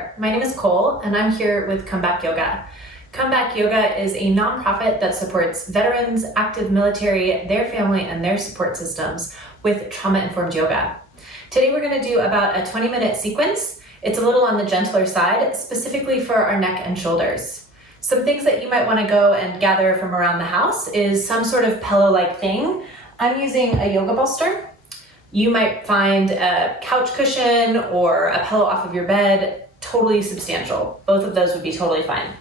there. My name is Cole, and I'm here with Comeback Yoga. Comeback Yoga is a nonprofit that supports veterans, active military, their family, and their support systems with trauma-informed yoga. Today we're going to do about a 20-minute sequence. It's a little on the gentler side, specifically for our neck and shoulders. Some things that you might want to go and gather from around the house is some sort of pillow-like thing. I'm using a yoga bolster. You might find a couch cushion or a pillow off of your bed, totally substantial. Both of those would be totally fine.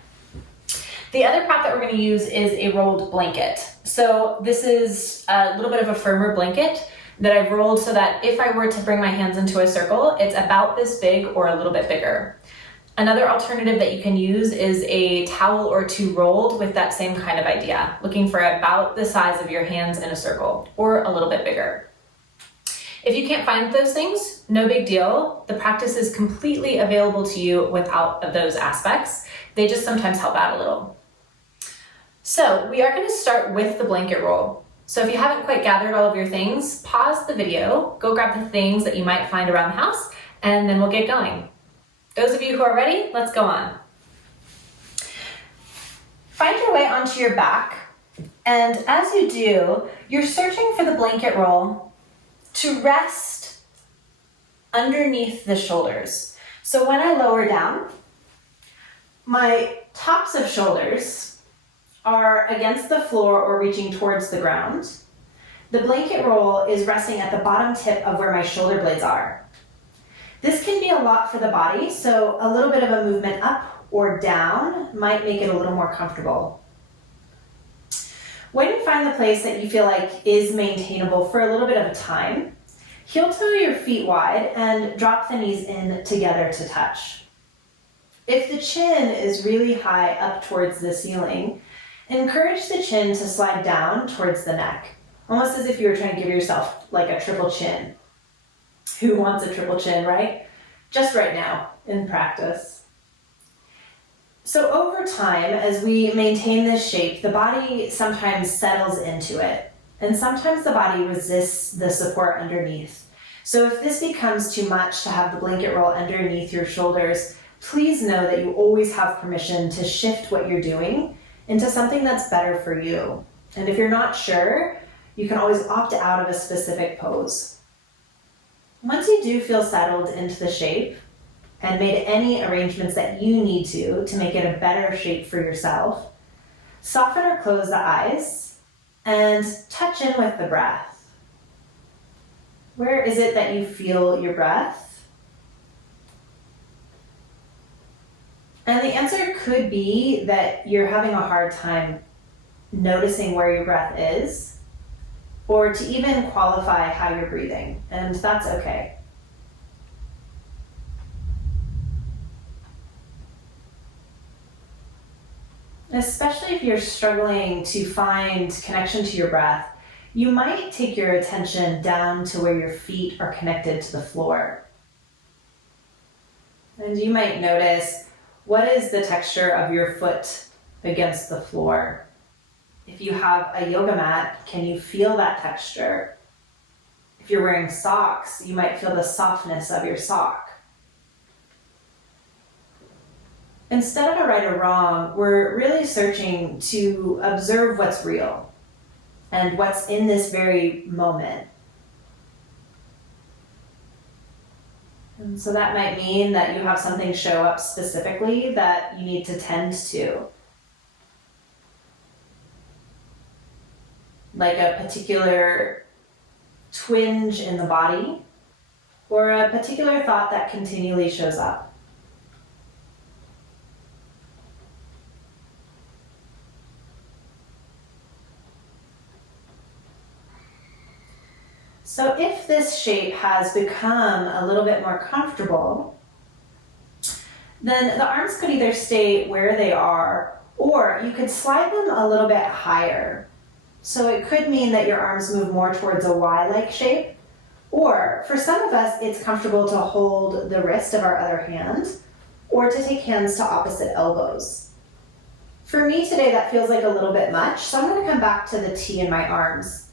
The other prop that we're going to use is a rolled blanket. So this is a little bit of a firmer blanket that I've rolled so that if I were to bring my hands into a circle, it's about this big or a little bit bigger. Another alternative that you can use is a towel or two rolled with that same kind of idea, looking for about the size of your hands in a circle or a little bit bigger. If you can't find those things, no big deal. The practice is completely available to you without those aspects. They just sometimes help out a little. So we are going to start with the blanket roll. So if you haven't quite gathered all of your things, pause the video, go grab the things that you might find around the house, and then we'll get going. Those of you who are ready, let's go on. Find your way onto your back, and as you do, you're searching for the blanket roll to rest underneath the shoulders. So when I lower down, my tops of shoulders are against the floor or reaching towards the ground. The blanket roll is resting at the bottom tip of where my shoulder blades are. This can be a lot for the body, so a little bit of a movement up or down might make it a little more comfortable. When you find the place that you feel like is maintainable for a little bit of a time, heel toe your feet wide and drop the knees in together to touch. If the chin is really high up towards the ceiling, encourage the chin to slide down towards the neck, almost as if you were trying to give yourself like a triple chin. Who wants a triple chin, right? Just right now in practice. So over time, as we maintain this shape, the body sometimes settles into it, and sometimes the body resists the support underneath. So if this becomes too much to have the blanket roll underneath your shoulders, please know that you always have permission to shift what you're doing into something that's better for you. And if you're not sure, you can always opt out of a specific pose. Once you do feel settled into the shape and made any arrangements that you need to make it a better shape for yourself, soften or close the eyes and touch in with the breath. Where is it that you feel your breath? And the answer could be that you're having a hard time noticing where your breath is, or to even qualify how you're breathing, and that's okay. Especially if you're struggling to find connection to your breath, you might take your attention down to where your feet are connected to the floor. And you might notice, what is the texture of your foot against the floor? If you have a yoga mat, can you feel that texture? If you're wearing socks, you might feel the softness of your sock. Instead of a right or wrong, we're really searching to observe what's real and what's in this very moment. And so that might mean that you have something show up specifically that you need to tend to. Like a particular twinge in the body, or a particular thought that continually shows up. So if this shape has become a little bit more comfortable, then the arms could either stay where they are, or you could slide them a little bit higher. So it could mean that your arms move more towards a Y-like shape, or for some of us, it's comfortable to hold the wrist of our other hand, or to take hands to opposite elbows. For me today, that feels like a little bit much, so I'm going to come back to the T in my arms.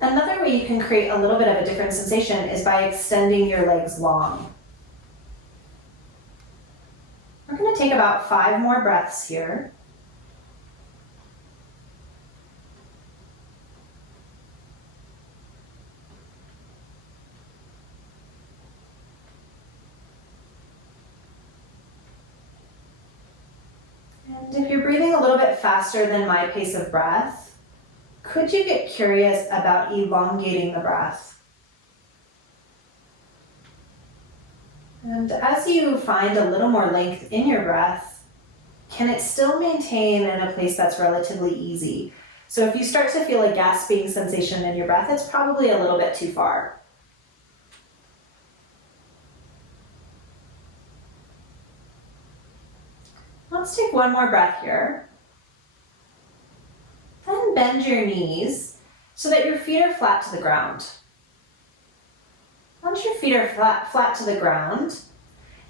Another way you can create a little bit of a different sensation is by extending your legs long. We're going to take about 5 more breaths here. And if you're breathing a little bit faster than my pace of breath, could you get curious about elongating the breath? And as you find a little more length in your breath, can it still maintain in a place that's relatively easy? So if you start to feel a gasping sensation in your breath, it's probably a little bit too far. Let's take one more breath here. Then bend your knees so that your feet are flat to the ground. Once your feet are flat to the ground,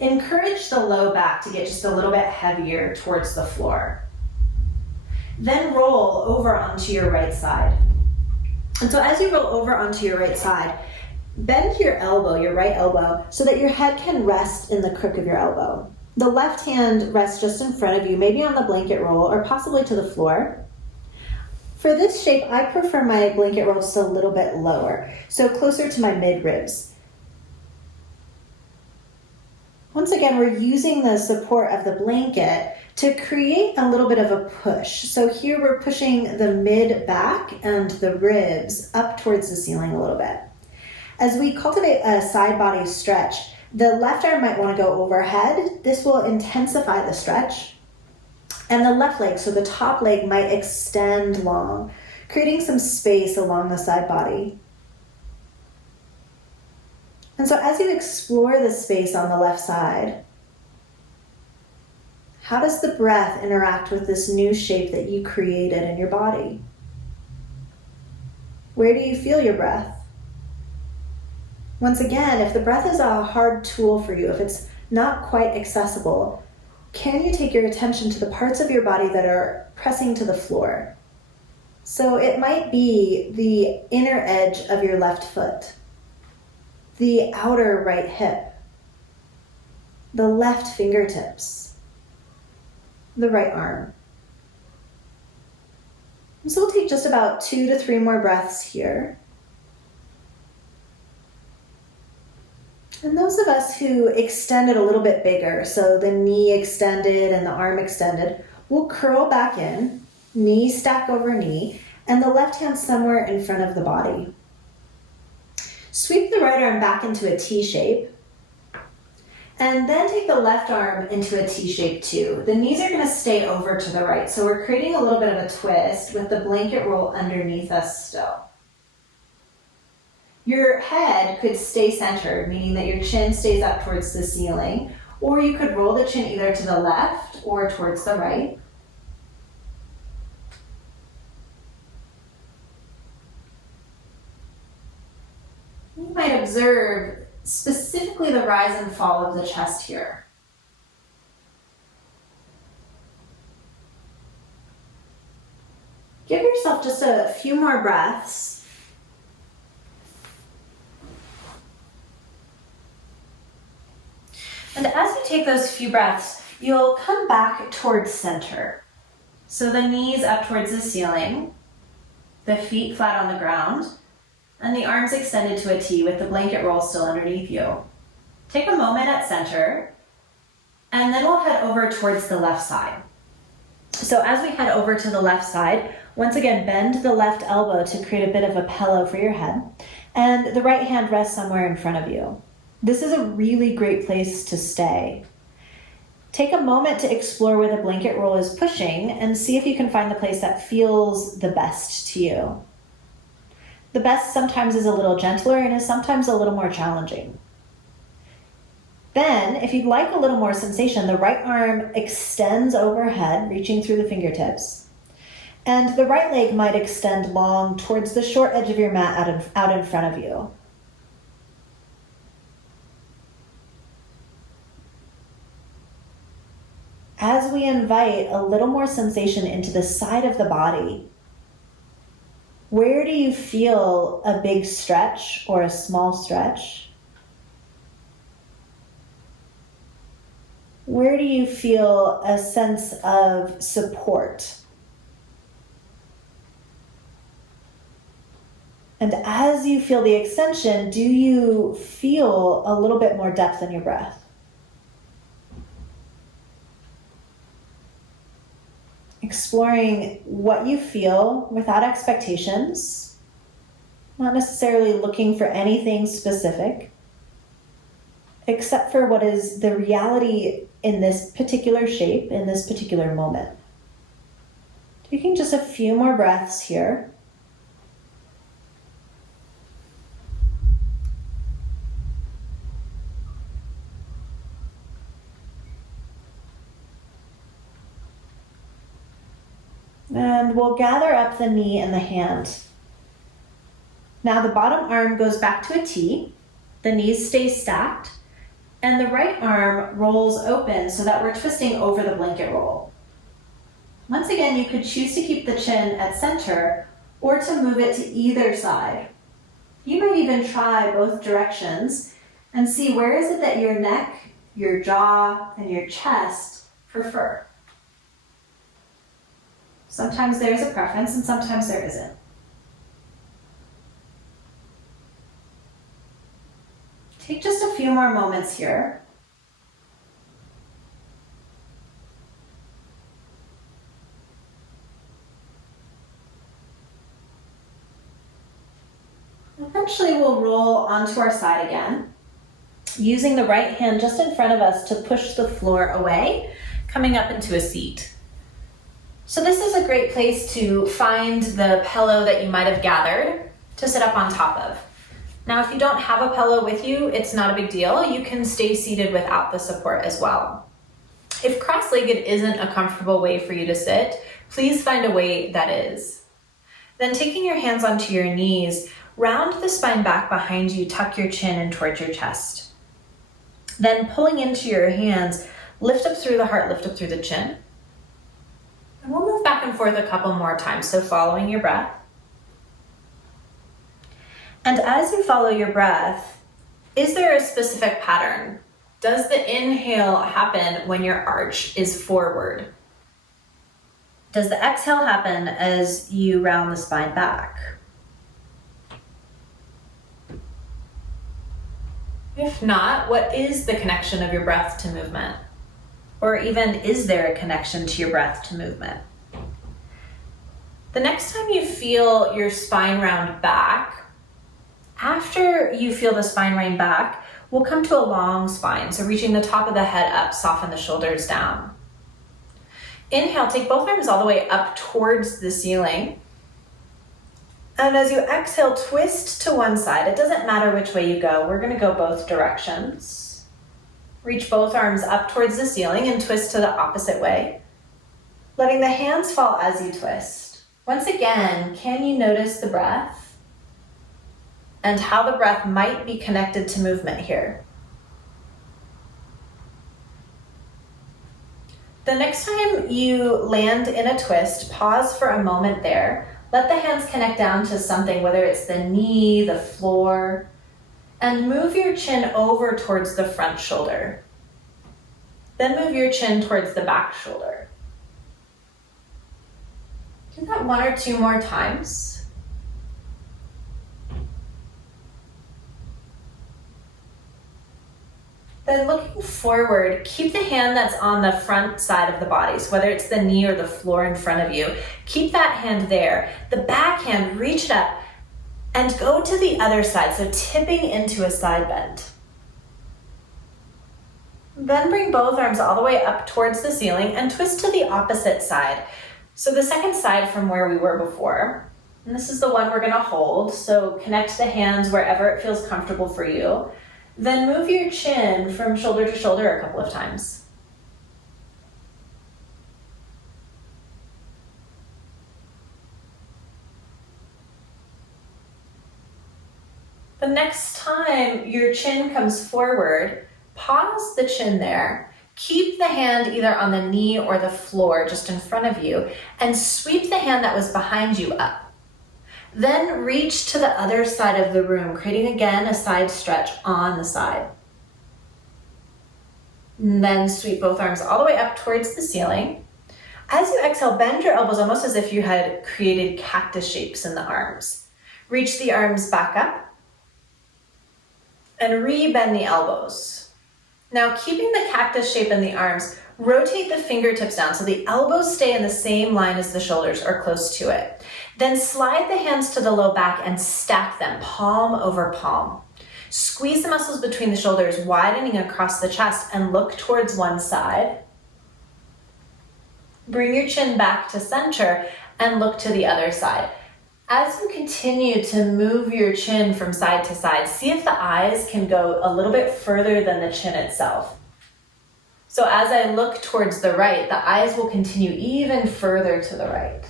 encourage the low back to get just a little bit heavier towards the floor. Then roll over onto your right side. And so as you roll over onto your right side, bend your elbow, your right elbow, so that your head can rest in the crook of your elbow. The left hand rests just in front of you, maybe on the blanket roll or possibly to the floor. For this shape, I prefer my blanket roll just a little bit lower, so closer to my mid-ribs. Once again, we're using the support of the blanket to create a little bit of a push. So here we're pushing the mid-back and the ribs up towards the ceiling a little bit. As we cultivate a side body stretch, the left arm might want to go overhead. This will intensify the stretch. And the left leg, so the top leg, might extend long, creating some space along the side body. And so as you explore the space on the left side, how does the breath interact with this new shape that you created in your body? Where do you feel your breath? Once again, if the breath is a hard tool for you, if it's not quite accessible, can you take your attention to the parts of your body that are pressing to the floor? So it might be the inner edge of your left foot, the outer right hip, the left fingertips, the right arm. And so we'll take just about 2 to 3 more breaths here. And those of us who extended a little bit bigger, so the knee extended and the arm extended, will curl back in, knee stack over knee, and the left hand somewhere in front of the body. Sweep the right arm back into a T shape, and then take the left arm into a T shape too. The knees are going to stay over to the right, so we're creating a little bit of a twist with the blanket roll underneath us still. Your head could stay centered, meaning that your chin stays up towards the ceiling, or you could roll the chin either to the left or towards the right. You might observe specifically the rise and fall of the chest here. Give yourself just a few more breaths. And as you take those few breaths, you'll come back towards center. So the knees up towards the ceiling, the feet flat on the ground, and the arms extended to a T with the blanket roll still underneath you. Take a moment at center, and then we'll head over towards the left side. So as we head over to the left side, once again, bend the left elbow to create a bit of a pillow for your head, and the right hand rests somewhere in front of you. This is a really great place to stay. Take a moment to explore where the blanket roll is pushing and see if you can find the place that feels the best to you. The best sometimes is a little gentler and is sometimes a little more challenging. Then, if you'd like a little more sensation, the right arm extends overhead, reaching through the fingertips. And the right leg might extend long towards the short edge of your mat out in front of you. As we invite a little more sensation into the side of the body, where do you feel a big stretch or a small stretch? Where do you feel a sense of support? And as you feel the extension, do you feel a little bit more depth in your breath? Exploring what you feel without expectations, not necessarily looking for anything specific, except for what is the reality in this particular shape, in this particular moment. Taking just a few more breaths here. And we'll gather up the knee and the hand. Now the bottom arm goes back to a T, the knees stay stacked, and the right arm rolls open so that we're twisting over the blanket roll. Once again, you could choose to keep the chin at center or to move it to either side. You might even try both directions and see where is it that your neck, your jaw, and your chest prefer. Sometimes there's a preference and sometimes there isn't. Take just a few more moments here. Eventually we'll roll onto our side again, using the right hand just in front of us to push the floor away, coming up into a seat. So this is a great place to find the pillow that you might have gathered to sit up on top of. Now, if you don't have a pillow with you, it's not a big deal. You can stay seated without the support as well. If cross-legged isn't a comfortable way for you to sit, please find a way that is. Then taking your hands onto your knees, round the spine back behind you, tuck your chin in towards your chest. Then pulling into your hands, lift up through the heart, lift up through the chin. And we'll move back and forth a couple more times, so following your breath. And as you follow your breath, is there a specific pattern? Does the inhale happen when your arch is forward? Does the exhale happen as you round the spine back? If not, what is the connection of your breath to movement? Or even, is there a connection to your breath to movement? The next time you feel your spine round back, after you feel the spine round back, we'll come to a long spine. So reaching the top of the head up, soften the shoulders down. Inhale, take both arms all the way up towards the ceiling. And as you exhale, twist to one side. It doesn't matter which way you go. We're gonna go both directions. Reach both arms up towards the ceiling and twist to the opposite way, letting the hands fall as you twist. Once again, can you notice the breath and how the breath might be connected to movement here? The next time you land in a twist, pause for a moment there. Let the hands connect down to something, whether it's the knee, the floor, and move your chin over towards the front shoulder. Then move your chin towards the back shoulder. Do that one or two more times. Then looking forward, keep the hand that's on the front side of the body, so whether it's the knee or the floor in front of you, keep that hand there. The back hand, reach it up and go to the other side, so tipping into a side bend. Then bring both arms all the way up towards the ceiling and twist to the opposite side. So the second side from where we were before. And this is the one we're gonna hold, so connect the hands wherever it feels comfortable for you. Then move your chin from shoulder to shoulder a couple of times. The next time your chin comes forward, pause the chin there. Keep the hand either on the knee or the floor just in front of you and sweep the hand that was behind you up. Then reach to the other side of the room, creating again a side stretch on the side. And then sweep both arms all the way up towards the ceiling. As you exhale, bend your elbows almost as if you had created cactus shapes in the arms. Reach the arms back up and re-bend the elbows. Now, keeping the cactus shape in the arms, rotate the fingertips down so the elbows stay in the same line as the shoulders or close to it. Then slide the hands to the low back and stack them palm over palm. Squeeze the muscles between the shoulders, widening across the chest, and look towards one side. Bring your chin back to center and look to the other side. As you continue to move your chin from side to side, see if the eyes can go a little bit further than the chin itself. So as I look towards the right, the eyes will continue even further to the right.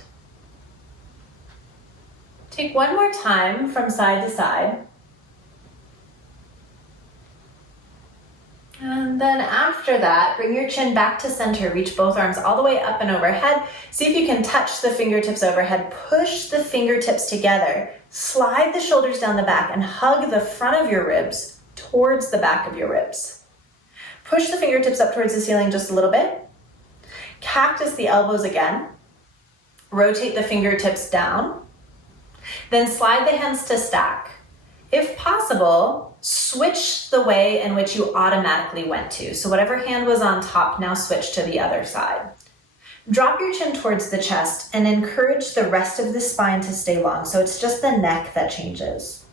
Take one more time from side to side. And then after that, bring your chin back to center, reach both arms all the way up and overhead. See if you can touch the fingertips overhead, push the fingertips together, slide the shoulders down the back and hug the front of your ribs towards the back of your ribs. Push the fingertips up towards the ceiling just a little bit. Cactus the elbows again. Rotate the fingertips down. Then slide the hands to stack. If possible, switch the way in which you automatically went to. So whatever hand was on top, now switch to the other side. Drop your chin towards the chest and encourage the rest of the spine to stay long. So it's just the neck that changes.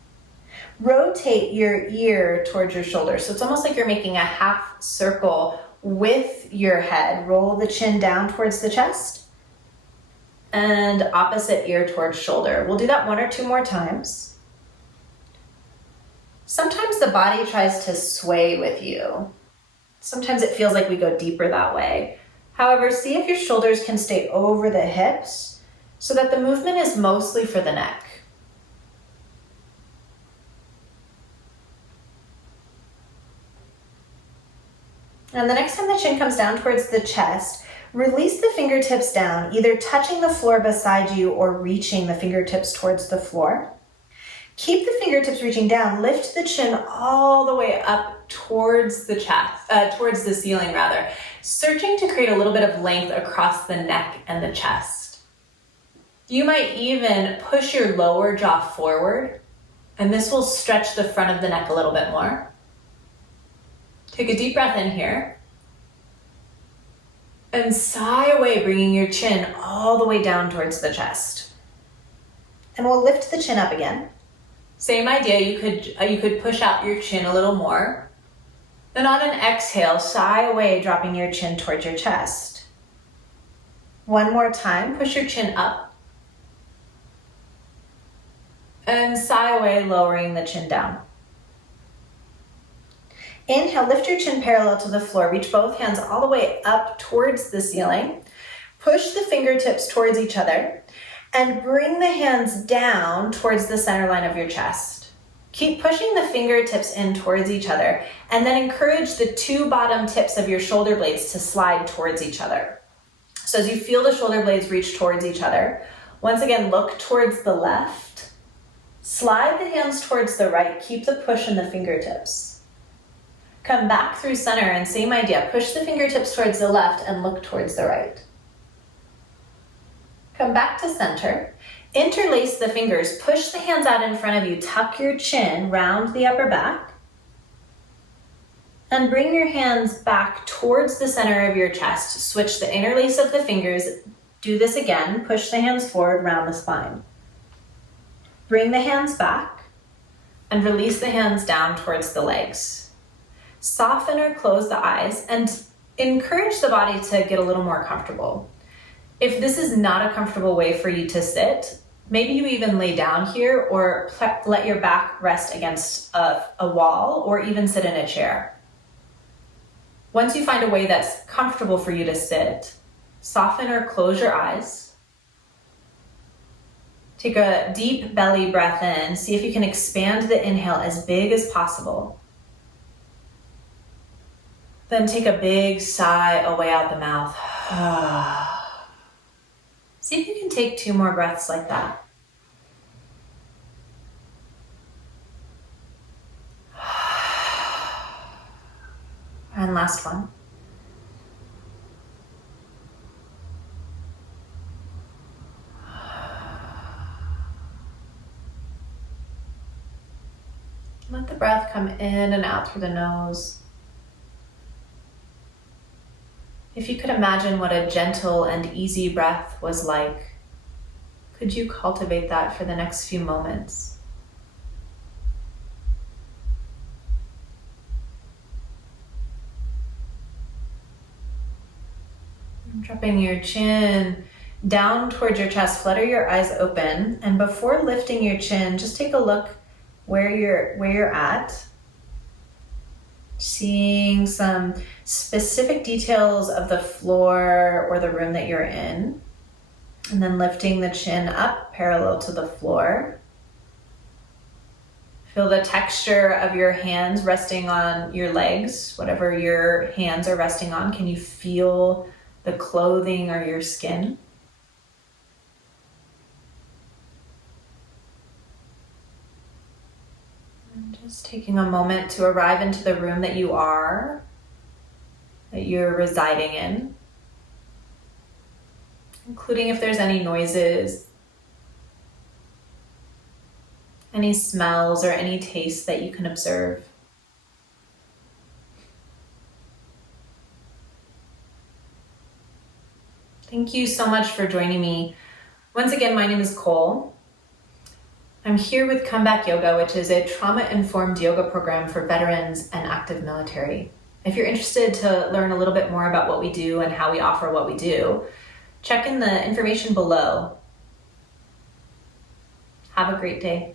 Rotate your ear towards your shoulder. So it's almost like you're making a half circle with your head. Roll the chin down towards the chest and opposite ear towards shoulder. We'll do that one or two more times. Sometimes the body tries to sway with you. Sometimes it feels like we go deeper that way. However, see if your shoulders can stay over the hips so that the movement is mostly for the neck. And the next time the chin comes down towards the chest, release the fingertips down, either touching the floor beside you or reaching the fingertips towards the floor. Keep the fingertips reaching down, lift the chin all the way up towards the chest, towards the ceiling rather, searching to create a little bit of length across the neck and the chest. You might even push your lower jaw forward, and this will stretch the front of the neck a little bit more. Take a deep breath in here. And sigh away, bringing your chin all the way down towards the chest. And we'll lift the chin up again. Same idea, you could push out your chin a little more. Then on an exhale, sigh away, dropping your chin towards your chest. One more time, push your chin up. And sigh away, lowering the chin down. Inhale, lift your chin parallel to the floor. Reach both hands all the way up towards the ceiling. Push the fingertips towards each other. And bring the hands down towards the center line of your chest. Keep pushing the fingertips in towards each other, and then encourage the two bottom tips of your shoulder blades to slide towards each other. So as you feel the shoulder blades reach towards each other, once again, look towards the left. Slide the hands towards the right. Keep the push in the fingertips. Come back through center, and same idea. Push the fingertips towards the left and look towards the right. Come back to center, interlace the fingers, push the hands out in front of you, tuck your chin, round the upper back, and bring your hands back towards the center of your chest. Switch the interlace of the fingers, do this again, push the hands forward, round the spine. Bring the hands back, and release the hands down towards the legs. Soften or close the eyes, and encourage the body to get a little more comfortable. If this is not a comfortable way for you to sit, maybe you even lay down here or let your back rest against a wall or even sit in a chair. Once you find a way that's comfortable for you to sit, soften or close your eyes. Take a deep belly breath in. See if you can expand the inhale as big as possible. Then take a big sigh away out the mouth. See if you can take 2 more breaths like that. And last one. Let the breath come in and out through the nose. If you could imagine what a gentle and easy breath was like, could you cultivate that for the next few moments? Dropping your chin down towards your chest, flutter your eyes open, and before lifting your chin, just take a look where you're at. Seeing some specific details of the floor or the room that you're in, and then lifting the chin up parallel to the floor. Feel the texture of your hands resting on your legs, whatever your hands are resting on. Can you feel the clothing or your skin? And just taking a moment to arrive into the room that you're residing in, including if there's any noises, any smells, or any tastes that you can observe. Thank you so much for joining me. Once again, my name is Cole. I'm here with Comeback Yoga, which is a trauma-informed yoga program for veterans and active military. If you're interested to learn a little bit more about what we do and how we offer what we do, check in the information below. Have a great day.